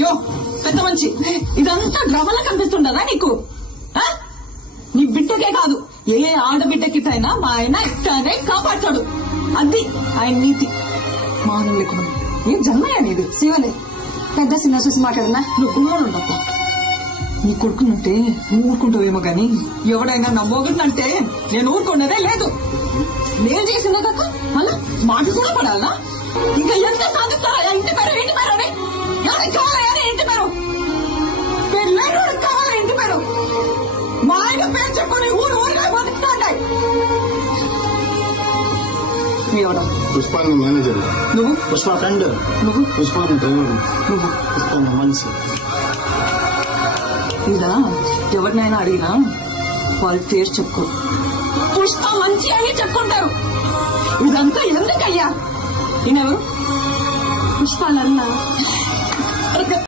యో పెద్ద మంచి ఇదంతా డ్రామాలా కనిపిస్తుండదా నీకు? నీ బిడ్డకే కాదు ఏ ఆడబిడ్డకిటైనా మా ఆయన ఇట్టానే కాపాడతాడు. అది ఆయన నీతి. మానం లేకుండా ఏం జన్మయ్యా నీది? శివలే పెద్ద సినిమా చూసి మాట్లాడనా? నువ్వు గుమ్మనుండప్ప. నీ కొడుకునంటే నువ్వు ఊరుకుంటావేమో గాని ఎవడైనా నా మొగుడినంటే నేను ఊరుకున్నదే లేదు. నేను చేసిన కాక మళ్ళా మాట కూడా పడాలనా? ఇంకా ఎంత సాధిస్తారా? ఇంటి పేరు ఇంటి పేరు అని ఎవరికి కావాలని ఇంటి పేరు పెళ్ళైన కావాలి. ఇంటి పేరు మా ఆయన పేరు చెప్పుకొని ఊరు ఊరిగా బతుకుతాంటాయి. ఎవడా? పుష్ప మేనేజర్. నువ్వు? పుష్ప ఫ్రెండ్. నువ్వు? పుష్ప డ్రైవర్. నువ్వు? పుష్ప మనిషి. ఇలా ఎవరినైనా అడిగినా వాళ్ళు పేరు చెప్పుకో పుష్ప మంచి అని చెప్పుకుంటారు. ఇదంతా ఎందుకయ్యా? ఈయనెవరు? పుష్పాలన్నా